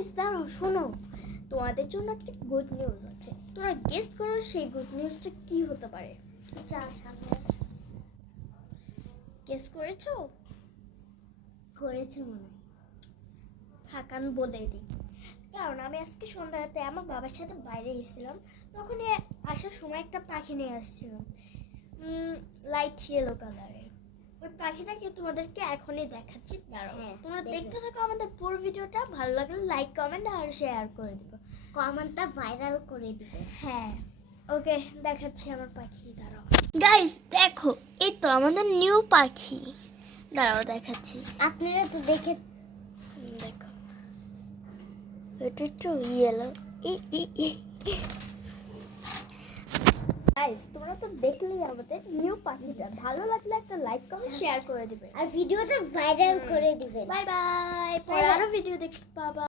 Guys দাঁড়াও শোনো, তোমাদের জন্য একটা গুড নিউজ আছে। তোমরা গেস করো সেই গুড নিউজটা কি হতে পারে। যা সামনে গেস করেছো? করেছে মনে হয়। থাক আমি বলে দিই। কারণ আমি আজকে সন্ধ্যাতে আমার বাবার সাথে বাইরে গেছিলাম, তখন আসার সময় একটা পাখি নিয়ে আসছিলাম, লাইট ইয়েলো কালারের। ওই পাখিটাকে তোমাদেরকে এখনই দেখাচ্ছি, দাঁড়াও। হ্যাঁ, তোমরা দেখো। দেখতে থাকো আমাদের পুরো ভিডিওটা। ভালো লাগলে লাইক কমেন্ট আর শেয়ার করে দিবে। কমেন্টটা ভাইরাল করে দিবে। হ্যাঁ ওকে, দেখাচ্ছি আমার পাখি, দাঁড়াও গাইস দেখো, এই তো আমাদের নিউ পাখি। দাঁড়াও দেখাচ্ছি, আপনারা তো দেখে দেখো এটা একটু ইয়েলো। গাইস তোমরা তো দেখলেই আমাদের নিউ পাখিটা। ভালো লাগলে একটা লাইক কমেন্ট শেয়ার করে দিবে আর ভিডিওটা ভাইরাল করে দিবেন। বাই বাই, পরে আরো ভিডিও দেখতে পাবা।